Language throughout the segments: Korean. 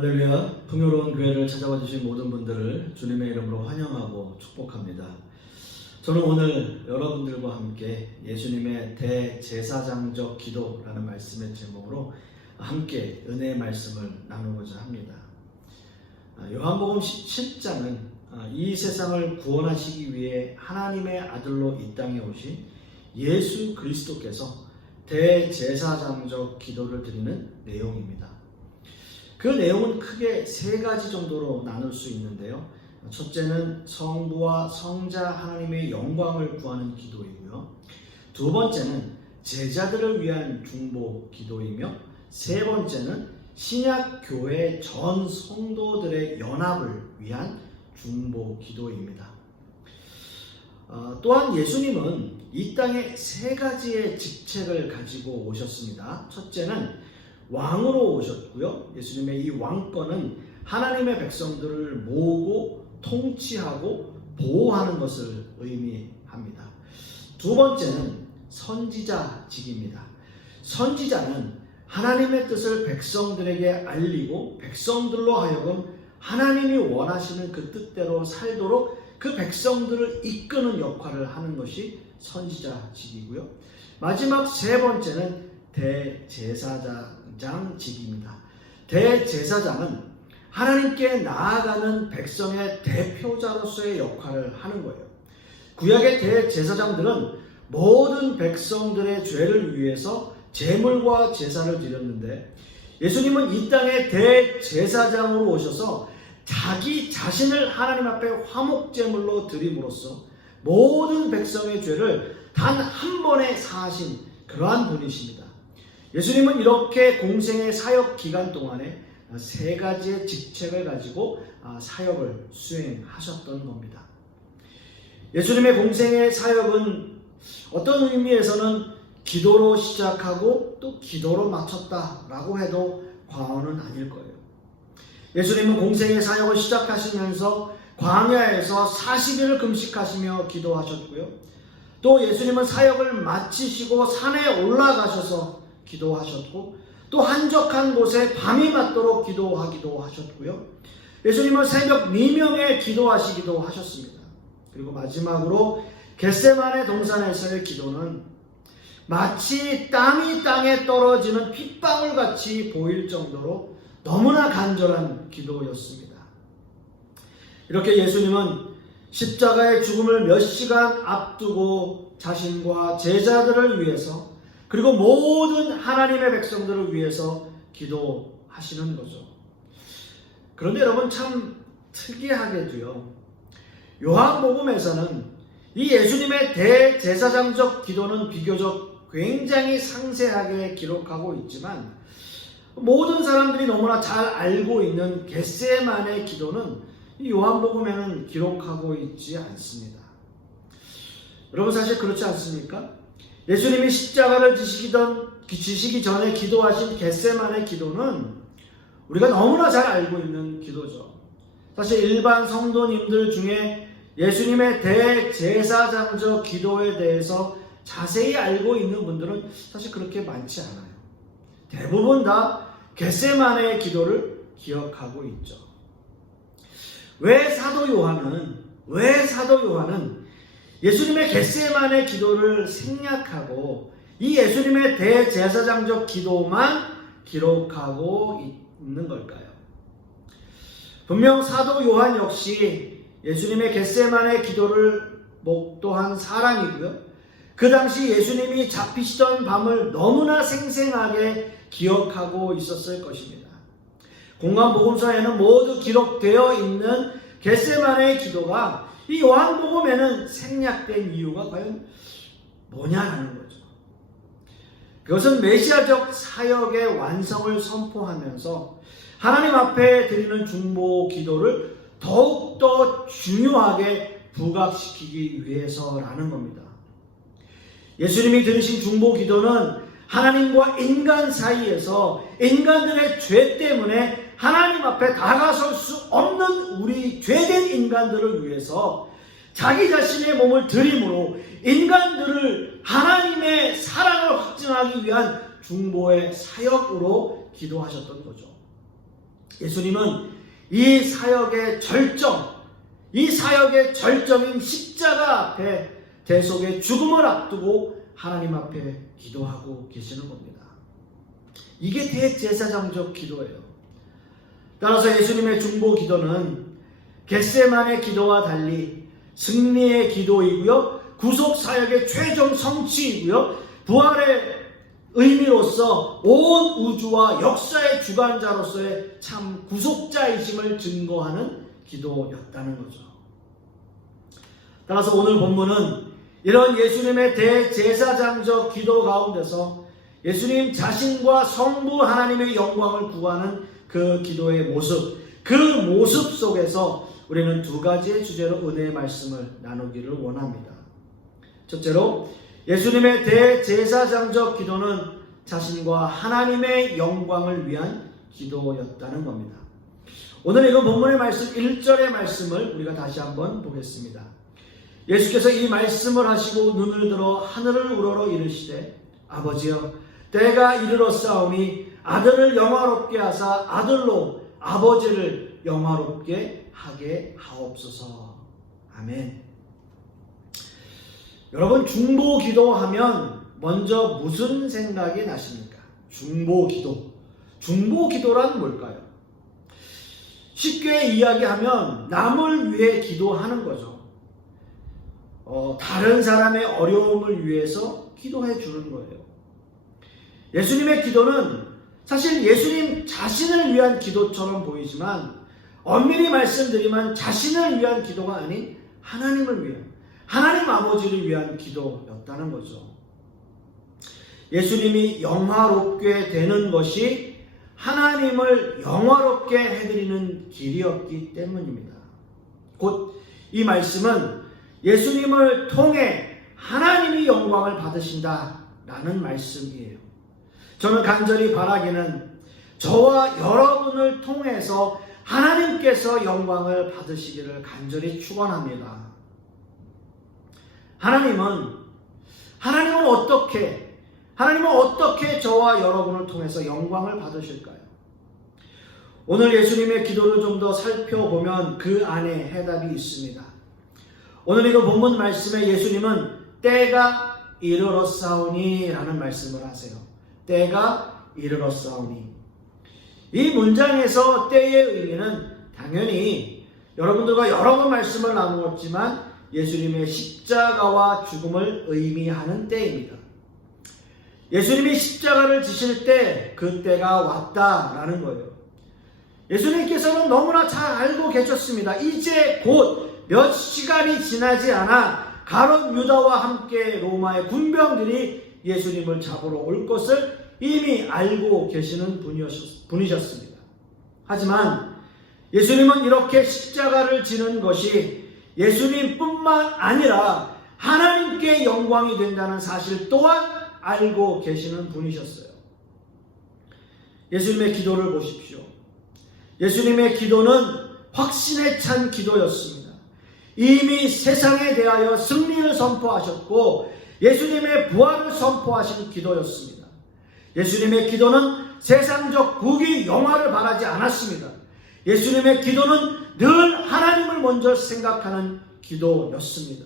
할렐루야, 풍요로운 교회를 찾아와 주신 모든 분들을 주님의 이름으로 환영하고 축복합니다. 저는 오늘 여러분들과 함께 예수님의 대제사장적 기도라는 말씀의 제목으로 함께 은혜의 말씀을 나누고자 합니다. 요한복음 17장은 이 세상을 구원하시기 위해 하나님의 아들로 이 땅에 오신 예수 그리스도께서 대제사장적 기도를 드리는 내용입니다. 그 내용은 크게 세 가지 정도로 나눌 수 있는데요. 첫째는 성부와 성자 하나님의 영광을 구하는 기도이고요. 두 번째는 제자들을 위한 중보 기도이며, 세 번째는 신약 교회 전 성도들의 연합을 위한 중보 기도입니다. 또한 예수님은 이 땅에 세 가지의 직책을 가지고 오셨습니다. 첫째는 왕으로 오셨고요. 예수님의 이 왕권은 하나님의 백성들을 모으고 통치하고 보호하는 것을 의미합니다. 두 번째는 선지자직입니다. 선지자는 하나님의 뜻을 백성들에게 알리고 백성들로 하여금 하나님이 원하시는 그 뜻대로 살도록 그 백성들을 이끄는 역할을 하는 것이 선지자직이고요. 마지막 세 번째는 대제사장직입니다. 대제사장은 하나님께 나아가는 백성의 대표자로서의 역할을 하는 거예요. 구약의 대제사장들은 모든 백성들의 죄를 위해서 제물과 제사를 드렸는데, 예수님은 이 땅에 대제사장으로 오셔서 자기 자신을 하나님 앞에 화목제물로 드림으로써 모든 백성의 죄를 단 한 번에 사하신 그러한 분이십니다. 예수님은 이렇게 공생의 사역 기간 동안에 세 가지의 직책을 가지고 사역을 수행하셨던 겁니다. 예수님의 공생의 사역은 어떤 의미에서는 기도로 시작하고 또 기도로 마쳤다라고 해도 과언은 아닐 거예요. 예수님은 공생의 사역을 시작하시면서 광야에서 40일을 금식하시며 기도하셨고요. 또 예수님은 사역을 마치시고 산에 올라가셔서 기도하셨고, 또 한적한 곳에 밤이 맞도록 기도하기도 하셨고요. 예수님은 새벽 미명에 기도하시기도 하셨습니다. 그리고 마지막으로 겟세마네 동산에서의 기도는 마치 땀이 땅에 떨어지는 핏방울 같이 보일 정도로 너무나 간절한 기도였습니다. 이렇게 예수님은 십자가의 죽음을 몇 시간 앞두고 자신과 제자들을 위해서, 그리고 모든 하나님의 백성들을 위해서 기도하시는 거죠. 그런데 여러분, 참 특이하게도요, 요한복음에서는 이 예수님의 대제사장적 기도는 비교적 굉장히 상세하게 기록하고 있지만, 모든 사람들이 너무나 잘 알고 있는 겟세마네 기도는 이 요한복음에는 기록하고 있지 않습니다. 여러분, 사실 그렇지 않습니까? 예수님이 십자가를 지시기 전에 기도하신 겟세마네 기도는 우리가 너무나 잘 알고 있는 기도죠. 사실 일반 성도님들 중에 예수님의 대제사장적 기도에 대해서 자세히 알고 있는 분들은 사실 그렇게 많지 않아요. 대부분 다 겟세마네의 기도를 기억하고 있죠. 왜 사도 요한은 예수님의 겟세마네 기도를 생략하고 이 예수님의 대제사장적 기도만 기록하고 있는 걸까요? 분명 사도 요한 역시 예수님의 겟세마네 기도를 목도한 사람이고요. 그 당시 예수님이 잡히시던 밤을 너무나 생생하게 기억하고 있었을 것입니다. 공관복음서에는 모두 기록되어 있는 겟세마네의 기도가 이 요한복음에는 생략된 이유가 과연 뭐냐라는 거죠. 그것은 메시아적 사역의 완성을 선포하면서 하나님 앞에 드리는 중보 기도를 더욱더 중요하게 부각시키기 위해서라는 겁니다. 예수님이 드리신 중보 기도는 하나님과 인간 사이에서 인간들의 죄 때문에 하나님 앞에 다가설 수 없는 우리 죄된 인간들을 위해서 자기 자신의 몸을 드림으로 인간들을 하나님의 사랑을 확증하기 위한 중보의 사역으로 기도하셨던 거죠. 예수님은 이 사역의 절정인 십자가 앞에 대속의 죽음을 앞두고 하나님 앞에 기도하고 계시는 겁니다. 이게 대제사장적 기도예요. 따라서 예수님의 중보 기도는 겟세마네 기도와 달리 승리의 기도이고요, 구속 사역의 최종 성취이고요, 부활의 의미로서 온 우주와 역사의 주관자로서의 참 구속자이심을 증거하는 기도였다는 거죠. 따라서 오늘 본문은 이런 예수님의 대제사장적 기도 가운데서 예수님 자신과 성부 하나님의 영광을 구하는 그 기도의 모습, 그 모습 속에서 우리는 두 가지의 주제로 은혜의 말씀을 나누기를 원합니다. 첫째로 예수님의 대제사장적 기도는 자신과 하나님의 영광을 위한 기도였다는 겁니다. 오늘 이거 본문의 말씀 1절의 말씀을 우리가 다시 한번 보겠습니다. 예수께서 이 말씀을 하시고 눈을 들어 하늘을 우러러 이르시되 아버지여 때가 이르렀사오니 아들을 영화롭게 하사 아들로 아버지를 영화롭게 하게 하옵소서. 아멘. 여러분, 중보 기도하면 먼저 무슨 생각이 나십니까? 중보 기도. 중보 기도란 뭘까요? 쉽게 이야기하면 남을 위해 기도하는 거죠. 다른 사람의 어려움을 위해서 기도해 주는 거예요. 예수님의 기도는 사실 예수님 자신을 위한 기도처럼 보이지만 엄밀히 말씀드리면 자신을 위한 기도가 아닌 하나님을 위한, 하나님 아버지를 위한 기도였다는 거죠. 예수님이 영화롭게 되는 것이 하나님을 영화롭게 해드리는 길이었기 때문입니다. 곧 이 말씀은 예수님을 통해 하나님이 영광을 받으신다라는 말씀이에요. 저는 간절히 바라기는 저와 여러분을 통해서 하나님께서 영광을 받으시기를 간절히 축원합니다. 하나님은 어떻게 저와 여러분을 통해서 영광을 받으실까요? 오늘 예수님의 기도를 좀 더 살펴보면 그 안에 해답이 있습니다. 오늘 이거 본문 말씀에 예수님은 때가 이르렀사오니 라는 말씀을 하세요. 때가 이르렀사오니. 이 문장에서 때의 의미는 당연히 여러분들과 여러 번 말씀을 나누었지만 예수님의 십자가와 죽음을 의미하는 때입니다. 예수님이 십자가를 지실 때 그 때가 왔다라는 거예요. 예수님께서는 너무나 잘 알고 계셨습니다. 이제 곧 몇 시간이 지나지 않아 가룟 유다와 함께 로마의 군병들이 예수님을 잡으러 올 것을 이미 알고 계시는 분이셨습니다. 하지만 예수님은 이렇게 십자가를 지는 것이 예수님뿐만 아니라 하나님께 영광이 된다는 사실 또한 알고 계시는 분이셨어요. 예수님의 기도를 보십시오. 예수님의 기도는 확신에 찬 기도였습니다. 이미 세상에 대하여 승리를 선포하셨고 예수님의 부활을 선포하신 기도였습니다. 예수님의 기도는 세상적 국위 영화를 바라지 않았습니다. 예수님의 기도는 늘 하나님을 먼저 생각하는 기도였습니다.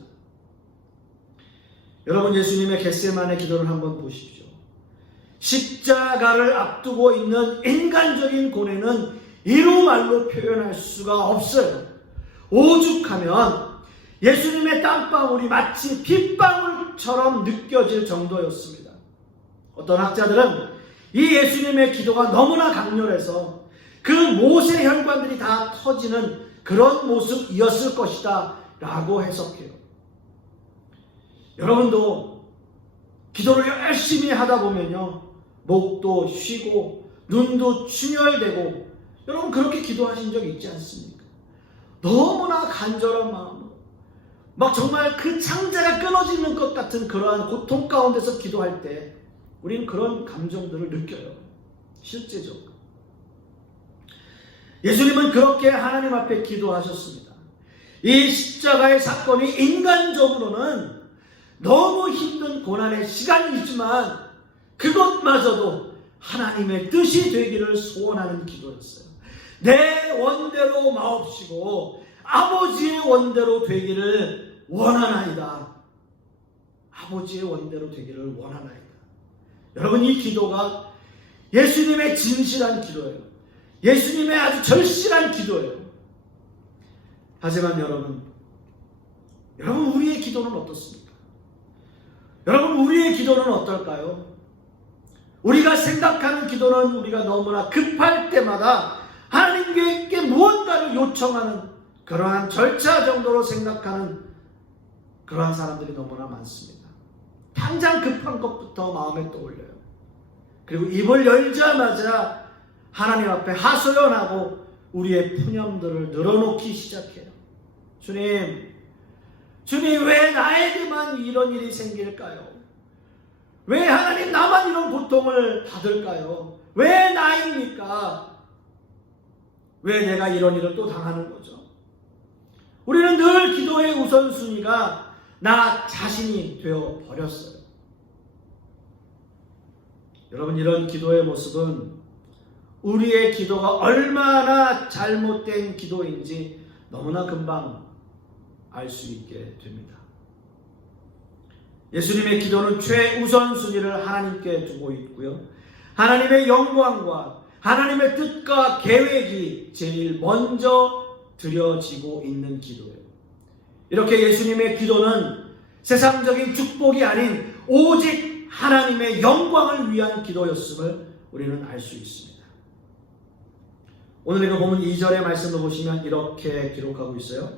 여러분, 예수님의 겟세마네 기도를 한번 보십시오. 십자가를 앞두고 있는 인간적인 고뇌는 이루 말로 표현할 수가 없어요. 오죽하면 예수님의 땀방울이 마치 핏방울처럼 느껴질 정도였습니다. 어떤 학자들은 이 예수님의 기도가 너무나 강렬해서 그 모세 혈관들이 다 터지는 그런 모습이었을 것이다 라고 해석해요. 여러분도 기도를 열심히 하다 보면요, 목도 쉬고 눈도 충혈되고, 여러분 그렇게 기도하신 적 있지 않습니까? 너무나 간절한 마음으로 막 정말 그 창자가 끊어지는 것 같은 그러한 고통 가운데서 기도할 때 우리는 그런 감정들을 느껴요. 실제적으로 예수님은 그렇게 하나님 앞에 기도하셨습니다. 이 십자가의 사건이 인간적으로는 너무 힘든 고난의 시간이지만 그것마저도 하나님의 뜻이 되기를 소원하는 기도였어요. 내 원대로 마옵시고 아버지의 원대로 되기를 원하나이다. 아버지의 원대로 되기를 원하나이다. 여러분, 이 기도가 예수님의 진실한 기도예요. 예수님의 아주 절실한 기도예요. 하지만 여러분 우리의 기도는 어떻습니까? 여러분, 우리의 기도는 어떨까요? 우리가 생각하는 기도는 우리가 너무나 급할 때마다 하나님께 무언가를 요청하는 그러한 절차 정도로 생각하는 그러한 사람들이 너무나 많습니다. 당장 급한 것부터 마음에 떠올려요. 그리고 입을 열자마자 하나님 앞에 하소연하고 우리의 푸념들을 늘어놓기 시작해요. 주님, 왜 나에게만 이런 일이 생길까요? 왜 하나님 나만 이런 고통을 받을까요? 왜 나입니까? 왜 내가 이런 일을 또 당하는 거죠? 우리는 늘 기도의 우선순위가 나 자신이 되어 버렸어요. 여러분, 이런 기도의 모습은 우리의 기도가 얼마나 잘못된 기도인지 너무나 금방 알 수 있게 됩니다. 예수님의 기도는 최우선 순위를 하나님께 두고 있고요. 하나님의 영광과 하나님의 뜻과 계획이 제일 먼저 드려지고 있는 기도예요. 이렇게 예수님의 기도는 세상적인 축복이 아닌 오직 하나님의 영광을 위한 기도였음을 우리는 알 수 있습니다. 오늘 이거 보면 2절의 말씀을 보시면 이렇게 기록하고 있어요.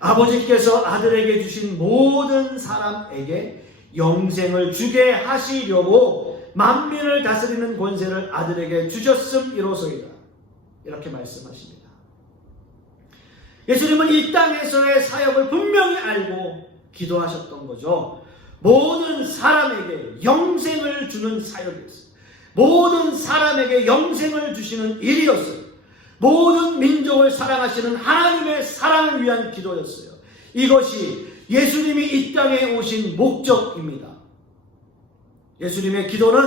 아버지께서 아들에게 주신 모든 사람에게 영생을 주게 하시려고 만민을 다스리는 권세를 아들에게 주셨음이로소이다. 이렇게 말씀하십니다. 예수님은 이 땅에서의 사역을 분명히 알고 기도하셨던 거죠. 모든 사람에게 영생을 주는 사역이었어요. 모든 사람에게 영생을 주시는 일이었어요. 모든 민족을 사랑하시는 하나님의 사랑을 위한 기도였어요. 이것이 예수님이 이 땅에 오신 목적입니다. 예수님의 기도는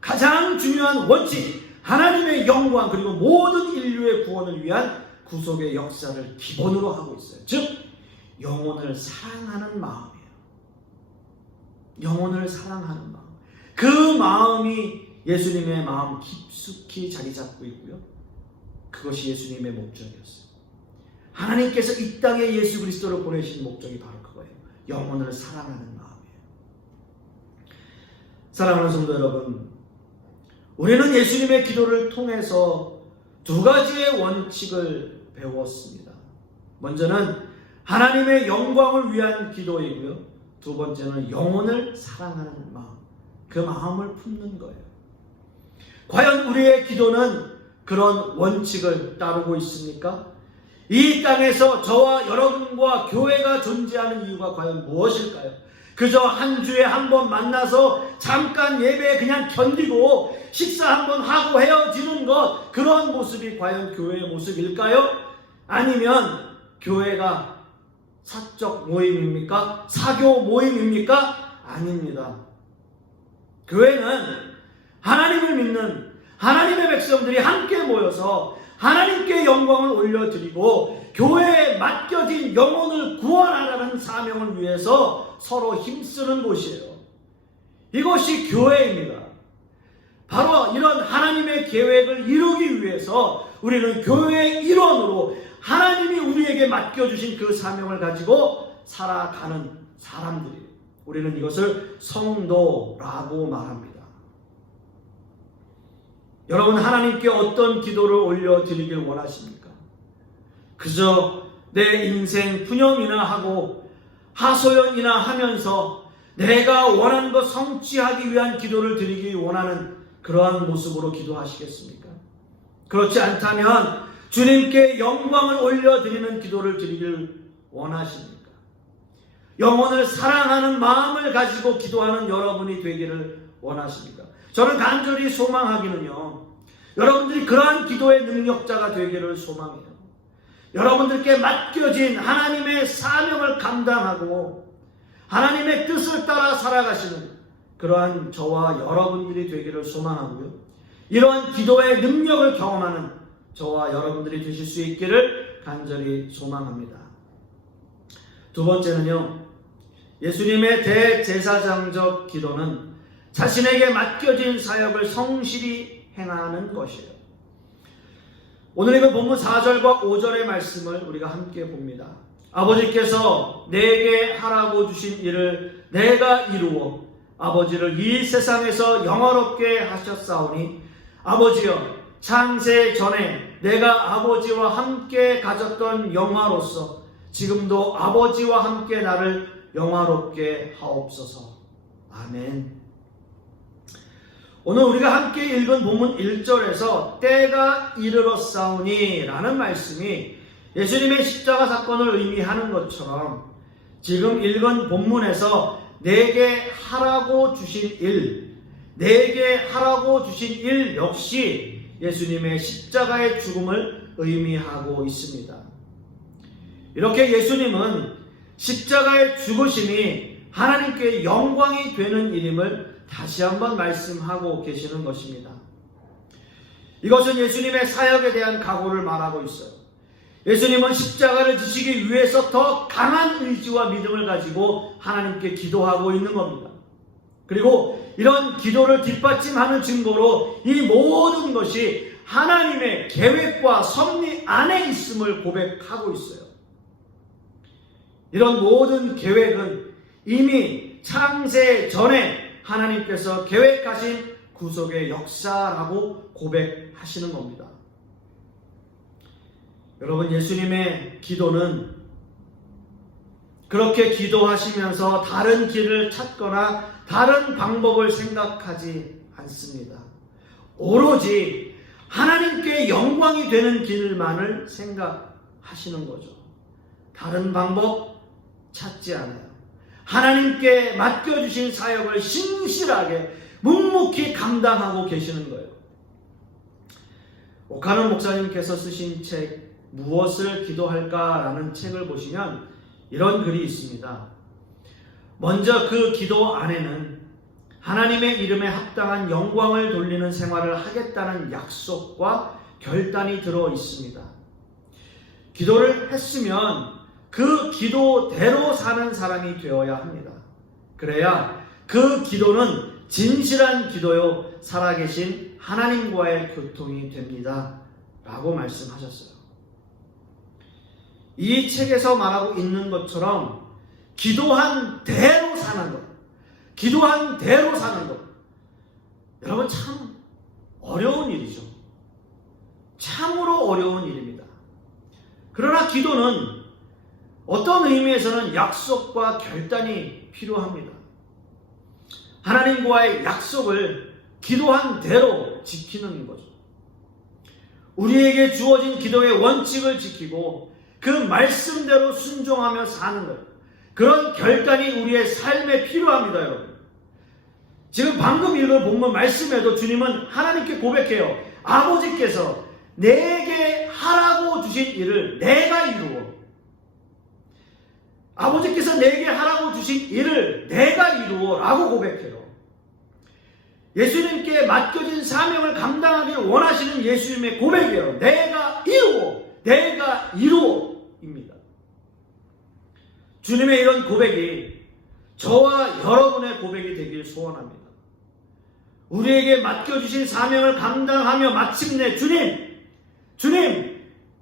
가장 중요한 원칙, 하나님의 영광 그리고 모든 인류의 구원을 위한 구속의 역사를 기본으로 하고 있어요. 즉 영혼을 사랑하는 마음이에요. 영혼을 사랑하는 마음. 그 마음이 예수님의 마음 깊숙이 자리 잡고 있고요. 그것이 예수님의 목적이었어요. 하나님께서 이 땅에 예수 그리스도를 보내신 목적이 바로 그거예요. 영혼을 사랑하는 마음이에요. 사랑하는 성도 여러분, 우리는 예수님의 기도를 통해서 두 가지의 원칙을 배웠습니다. 먼저는 하나님의 영광을 위한 기도이고요. 두 번째는 영혼을 사랑하는 마음, 그 마음을 품는 거예요. 과연 우리의 기도는 그런 원칙을 따르고 있습니까? 이 땅에서 저와 여러분과 교회가 존재하는 이유가 과연 무엇일까요? 그저 한 주에 한 번 만나서 잠깐 예배에 그냥 견디고 식사 한 번 하고 헤어지는 것, 그런 모습이 과연 교회의 모습일까요? 아니면 교회가 사적 모임입니까? 사교 모임입니까? 아닙니다. 교회는 하나님을 믿는 하나님의 백성들이 함께 모여서 하나님께 영광을 올려드리고 교회에 맡겨진 영혼을 구원하라는 사명을 위해서 서로 힘쓰는 곳이에요. 이것이 교회입니다. 바로 이런 하나님의 계획을 이루기 위해서 우리는 교회의 일원으로 하나님이 우리에게 맡겨주신 그 사명을 가지고 살아가는 사람들이에요. 우리는 이것을 성도라고 말합니다. 여러분, 하나님께 어떤 기도를 올려드리길 원하십니까? 그저 내 인생 푸념이나 하고 하소연이나 하면서 내가 원하는 것 성취하기 위한 기도를 드리기 원하는 그러한 모습으로 기도하시겠습니까? 그렇지 않다면 주님께 영광을 올려드리는 기도를 드리길 원하십니까? 영혼을 사랑하는 마음을 가지고 기도하는 여러분이 되기를 원하십니까? 저는 간절히 소망하기는요, 여러분들이 그러한 기도의 능력자가 되기를 소망해요. 여러분들께 맡겨진 하나님의 사명을 감당하고 하나님의 뜻을 따라 살아가시는 그러한 저와 여러분들이 되기를 소망하고요. 이러한 기도의 능력을 경험하는 저와 여러분들이 되실 수 있기를 간절히 소망합니다. 두 번째는요, 예수님의 대제사장적 기도는 자신에게 맡겨진 사역을 성실히 행하는 것이에요. 오늘 읽은 본문 4절과 5절의 말씀을 우리가 함께 봅니다. 아버지께서 내게 하라고 주신 일을 내가 이루어 아버지를 이 세상에서 영화롭게 하셨사오니 아버지여, 창세 전에 내가 아버지와 함께 가졌던 영화로서 지금도 아버지와 함께 나를 영화롭게 하옵소서. 아멘. 오늘 우리가 함께 읽은 본문 1절에서 때가 이르렀사오니 라는 말씀이 예수님의 십자가 사건을 의미하는 것처럼 지금 읽은 본문에서 내게 하라고 주신 일, 내게 하라고 주신 일 역시 예수님의 십자가의 죽음을 의미하고 있습니다. 이렇게 예수님은 십자가의 죽으심이 하나님께 영광이 되는 일임을 다시 한번 말씀하고 계시는 것입니다. 이것은 예수님의 사역에 대한 각오를 말하고 있어요. 예수님은 십자가를 지시기 위해서 더 강한 의지와 믿음을 가지고 하나님께 기도하고 있는 겁니다. 그리고 이런 기도를 뒷받침하는 증거로 이 모든 것이 하나님의 계획과 섭리 안에 있음을 고백하고 있어요. 이런 모든 계획은 이미 창세 전에 하나님께서 계획하신 구속의 역사라고 고백하시는 겁니다. 여러분, 예수님의 기도는 그렇게 기도하시면서 다른 길을 찾거나 다른 방법을 생각하지 않습니다. 오로지 하나님께 영광이 되는 길만을 생각하시는 거죠. 다른 방법 찾지 않아요. 하나님께 맡겨주신 사역을 신실하게 묵묵히 감당하고 계시는 거예요. 오카노 목사님께서 쓰신 책 무엇을 기도할까라는 책을 보시면 이런 글이 있습니다. 먼저 그 기도 안에는 하나님의 이름에 합당한 영광을 돌리는 생활을 하겠다는 약속과 결단이 들어 있습니다. 기도를 했으면 그 기도대로 사는 사람이 되어야 합니다. 그래야 그 기도는 진실한 기도요 살아계신 하나님과의 교통이 됩니다. 라고 말씀하셨어요. 이 책에서 말하고 있는 것처럼 기도한 대로 사는 것, 기도한 대로 사는 것, 여러분 참 어려운 일이죠. 참으로 어려운 일입니다. 그러나 기도는 어떤 의미에서는 약속과 결단이 필요합니다. 하나님과의 약속을 기도한 대로 지키는 거죠. 우리에게 주어진 기도의 원칙을 지키고 그 말씀대로 순종하며 사는 것, 그런 결단이 우리의 삶에 필요합니다. 여러분, 지금 방금 읽은 본문 말씀에도 주님은 하나님께 고백해요. 아버지께서 내게 하라고 주신 일을 내가 이루어, 아버지께서 내게 하라고 주신 일을 내가 이루어 라고 고백해요. 예수님께 맡겨진 사명을 감당하길 원하시는 예수님의 고백이에요. 내가 이루어, 내가 이루어 입니다. 주님의 이런 고백이 저와 여러분의 고백이 되길 소원합니다. 우리에게 맡겨주신 사명을 감당하며 마침내 주님,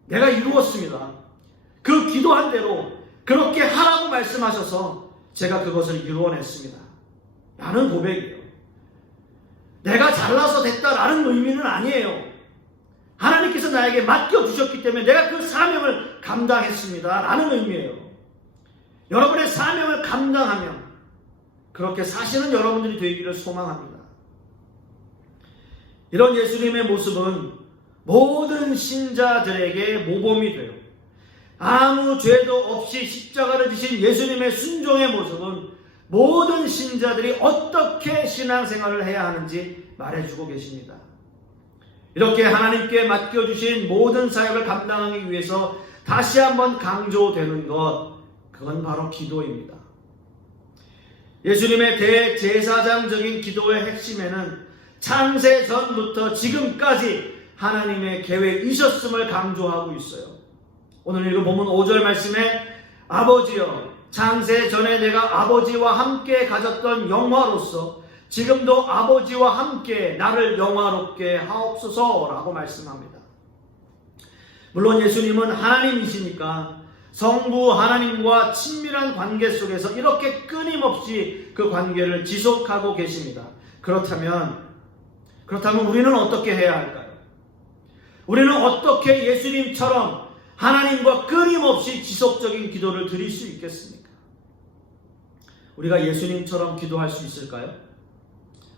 내가 이루었습니다. 그 기도한 대로 그렇게 하라고 말씀하셔서 제가 그것을 이루어냈습니다. 라는 고백이에요. 내가 잘나서 됐다라는 의미는 아니에요. 하나님께서 나에게 맡겨주셨기 때문에 내가 그 사명을 감당했습니다. 라는 의미예요. 여러분의 사명을 감당하며 그렇게 사시는 여러분들이 되기를 소망합니다. 이런 예수님의 모습은 모든 신자들에게 모범이 돼요. 아무 죄도 없이 십자가를 지신 예수님의 순종의 모습은 모든 신자들이 어떻게 신앙생활을 해야 하는지 말해주고 계십니다. 이렇게 하나님께 맡겨주신 모든 사역을 감당하기 위해서 다시 한번 강조되는 것, 그건 바로 기도입니다. 예수님의 대제사장적인 기도의 핵심에는 창세 전부터 지금까지 하나님의 계획이셨음을 강조하고 있어요. 오늘 읽은 본문 5절 말씀에 아버지여 창세 전에 내가 아버지와 함께 가졌던 영화로서 지금도 아버지와 함께 나를 영화롭게 하옵소서라고 말씀합니다. 물론 예수님은 하나님이시니까 성부 하나님과 친밀한 관계 속에서 이렇게 끊임없이 그 관계를 지속하고 계십니다. 그렇다면 우리는 어떻게 해야 할까요? 우리는 어떻게 예수님처럼 하나님과 끊임없이 지속적인 기도를 드릴 수 있겠습니까? 우리가 예수님처럼 기도할 수 있을까요?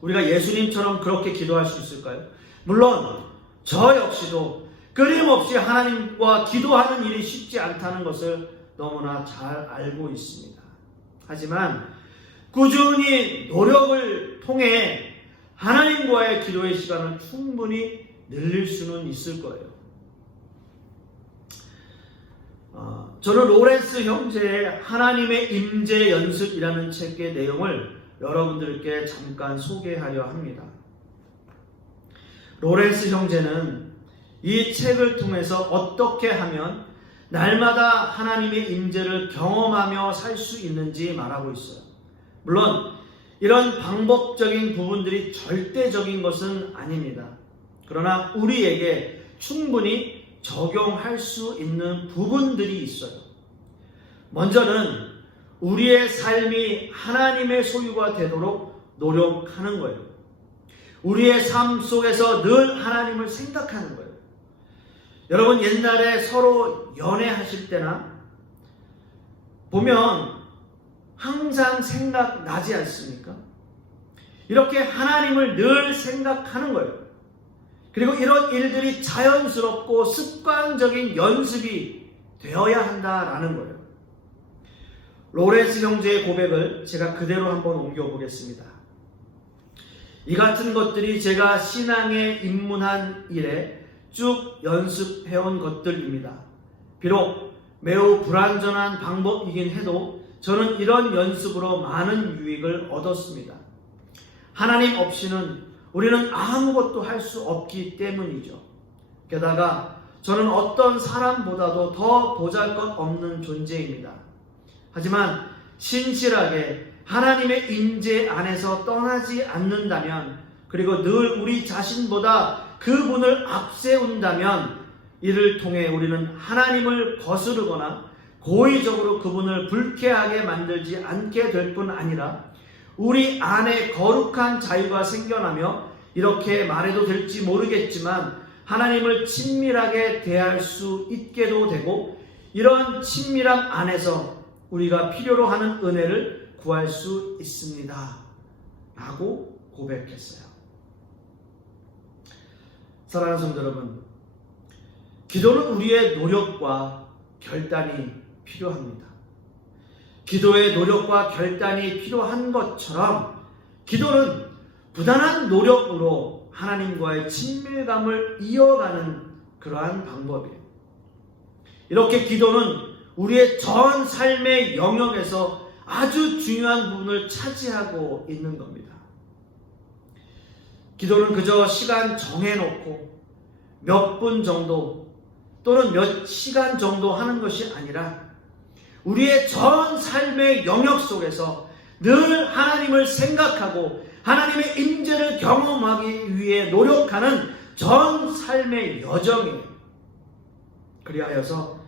우리가 예수님처럼 그렇게 기도할 수 있을까요? 물론 저 역시도 끊임없이 하나님과 기도하는 일이 쉽지 않다는 것을 너무나 잘 알고 있습니다. 하지만 꾸준히 노력을 통해 하나님과의 기도의 시간을 충분히 늘릴 수는 있을 거예요. 저는 로렌스 형제의 하나님의 임재 연습이라는 책의 내용을 여러분들께 잠깐 소개하려 합니다. 로렌스 형제는 이 책을 통해서 어떻게 하면 날마다 하나님의 임재를 경험하며 살 수 있는지 말하고 있어요. 물론 이런 방법적인 부분들이 절대적인 것은 아닙니다. 그러나 우리에게 충분히 적용할 수 있는 부분들이 있어요. 먼저는 우리의 삶이 하나님의 소유가 되도록 노력하는 거예요. 우리의 삶 속에서 늘 하나님을 생각하는 거예요. 여러분 옛날에 서로 연애하실 때나 보면 항상 생각나지 않습니까? 이렇게 하나님을 늘 생각하는 거예요. 그리고 이런 일들이 자연스럽고 습관적인 연습이 되어야 한다라는 거예요. 로렌스 형제의 고백을 제가 그대로 한번 옮겨보겠습니다. 이 같은 것들이 제가 신앙에 입문한 이래 쭉 연습해온 것들입니다. 비록 매우 불완전한 방법이긴 해도 저는 이런 연습으로 많은 유익을 얻었습니다. 하나님 없이는 우리는 아무것도 할 수 없기 때문이죠. 게다가 저는 어떤 사람보다도 더 보잘것없는 존재입니다. 하지만 신실하게 하나님의 임재 안에서 떠나지 않는다면, 그리고 늘 우리 자신보다 그분을 앞세운다면 이를 통해 우리는 하나님을 거스르거나 고의적으로 그분을 불쾌하게 만들지 않게 될 뿐 아니라 우리 안에 거룩한 자유가 생겨나며, 이렇게 말해도 될지 모르겠지만 하나님을 친밀하게 대할 수 있게도 되고, 이런 친밀함 안에서 우리가 필요로 하는 은혜를 구할 수 있습니다 라고 고백했어요. 사랑하는 성도 여러분, 기도는 우리의 노력과 결단이 필요합니다. 기도의 노력과 결단이 필요한 것처럼 기도는 부단한 노력으로 하나님과의 친밀감을 이어가는 그러한 방법이에요. 이렇게 기도는 우리의 전 삶의 영역에서 아주 중요한 부분을 차지하고 있는 겁니다. 기도는 그저 시간 정해놓고 몇 분 정도 또는 몇 시간 정도 하는 것이 아니라 우리의 전 삶의 영역 속에서 늘 하나님을 생각하고 하나님의 임재를 경험하기 위해 노력하는 전 삶의 여정이에요. 그리하여서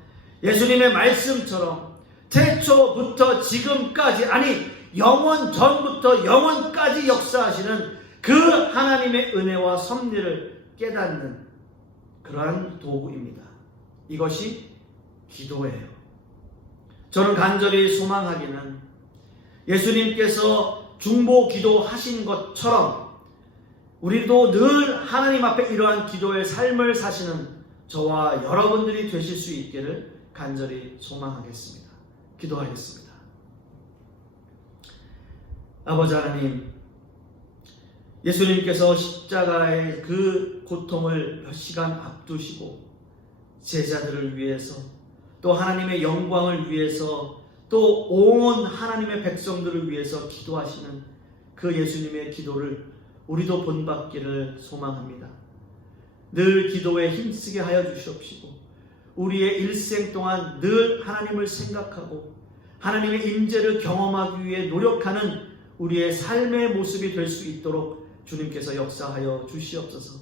예수님의 말씀처럼 태초부터 지금까지, 아니 영원 전부터 영원까지 역사하시는 그 하나님의 은혜와 섭리를 깨닫는 그러한 도구입니다. 이것이 기도예요. 저는 간절히 소망하기는 예수님께서 중보 기도하신 것처럼 우리도 늘 하나님 앞에 이러한 기도의 삶을 사시는 저와 여러분들이 되실 수 있기를 간절히 소망하겠습니다. 기도하겠습니다. 아버지 하나님, 예수님께서 십자가의 그 고통을 몇 시간 앞두시고 제자들을 위해서, 또 하나님의 영광을 위해서, 또 온 하나님의 백성들을 위해서 기도하시는 그 예수님의 기도를 우리도 본받기를 소망합니다. 늘 기도에 힘쓰게 하여 주시옵시고 우리의 일생 동안 늘 하나님을 생각하고 하나님의 임재를 경험하기 위해 노력하는 우리의 삶의 모습이 될 수 있도록 주님께서 역사하여 주시옵소서.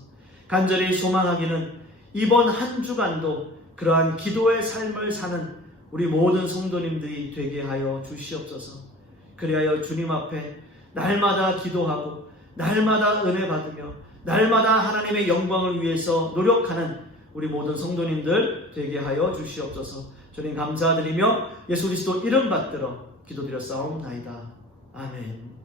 간절히 소망하기는 이번 한 주간도 그러한 기도의 삶을 사는 우리 모든 성도님들이 되게 하여 주시옵소서. 그리하여 주님 앞에 날마다 기도하고 날마다 은혜 받으며 날마다 하나님의 영광을 위해서 노력하는 우리 모든 성도님들 되게 하여 주시옵소서. 주님 감사드리며 예수 그리스도 이름 받들어 기도드렸사옵나이다. 아멘.